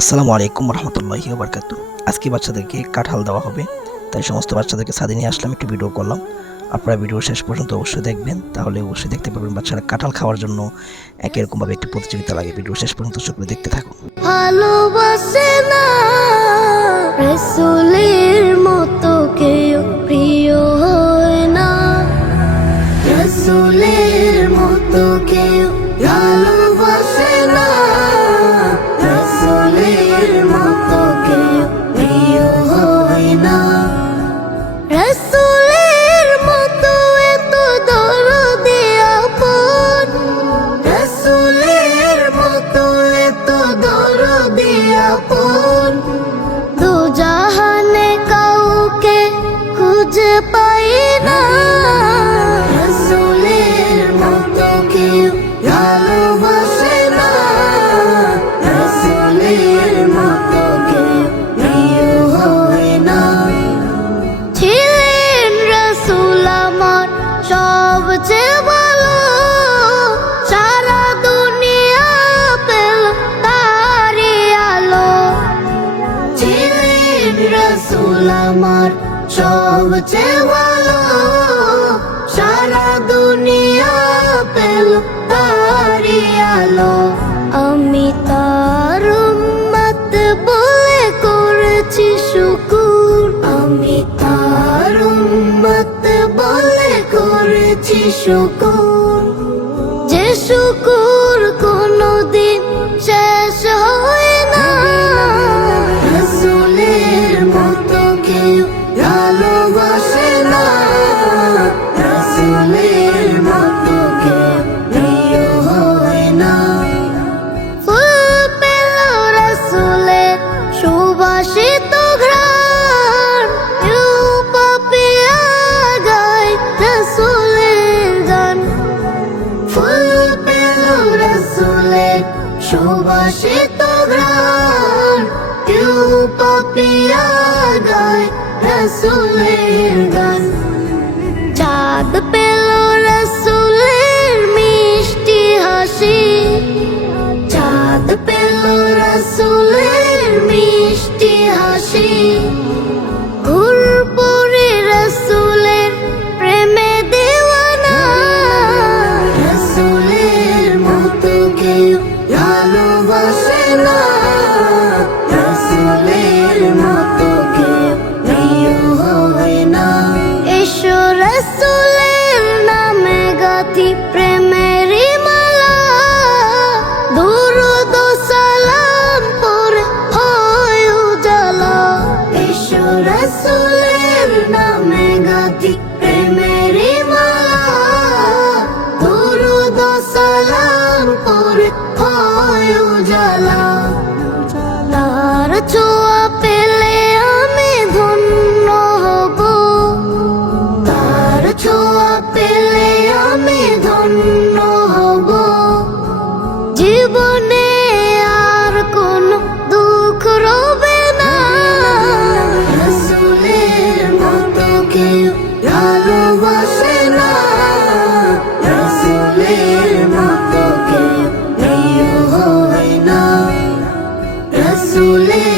আসসালামু আলাইকুম রহমতুল্লাহি ওয়া বারাকাতুহু। আজকে বাচ্চাদেরকে কাঁঠাল দেওয়া হবে, তাই সমস্ত বাচ্চাদেরকে ছাদে নিয়ে আসলাম, একটু ভিডিও করলাম। আপনারা ভিডিও শেষ পর্যন্ত অবশ্যই দেখবেন, তাহলে অবশ্যই দেখতে পারবেন বাচ্চারা কাঁঠাল খাওয়ার জন্য একই রকমভাবে একটি প্রতিযোগিতা লাগে। ভিডিও শেষ পর্যন্ত সকলে দেখতে থাকুন। ভালোবাসে না রাসূলের মতো কেউ প্রিয় হয় না, রাসূলের মতো কেউ ভালোবাসে না, রাসূলের মতো কেউ প্রিয় হয় না, রাসূলের মতো এত দরদি আপন, রাসূলের মতো এত দরদি আপন, দু জাহানে কাউকে খুঁজে পাই না, রাসূলের মতো কেউ ভালোবাসে না, রাসূলের মতো কেউ প্রিয় হয় না। ছিলেন রাসূল আমার সবচেয়ে ভালো, সারা দুনিয়া পেল তারই আলো, ছিলেন রাসূল আমার সবচেয়ে ভালো, সারা দুনিয়া পেল তারই আলো। আমি তার উম্মত বলে করেছি শুকুর, আমি তার উম্মত বলে করেছি শুকুর, যে শুকুর কোনদিন শেষ হয় না, রাসূলের মতো কেউ ভালোবাসে না, রাসূলের মতো কেউ প্রিয় হয় না। ফুল পেল রাসূলের সুবাসিত ঘ্রাণ, কেউ পাপিয়া গায় রাসূলের গান, ফুল পেল রাসূলের সুবাসিত ঘ্রাণ, কেউ পাপিয়া গায় রাসূলের গান, চাঁদ পেল রাসূলের মিষ্টি হাসি, চাঁদ পেল রাসূলের মিষ্টি হাসি, ঘুরপড়ে রাসূলের প্রেমে দেওয়ানা, রাসূলের মতো কেউ ভালোবাসে না, রাসূলের মতো কেউ প্রিয় হয় না। এসো রাসূলের নামে গাঁথি প্রেমেরই মালা, দুরূদ ও সালাম পড়ে হয় উজালা, এসো রাসূলের নামে গাঁথি প্রেমেরই মালা, দুরূদ ও সালাম পড়ে হয় উজালা। তার ছোঁয়া পেলে আমি ধন্য হব, তার ছোঁয়া পেলে আমি ধন্য হব, জীবনে আর কোনো দুঃখ রবে না, রাসূলের মতো কেউ ভালোবাসে না, রাসূলের মতো কেউ প্রিয় হয় না, রাসূলের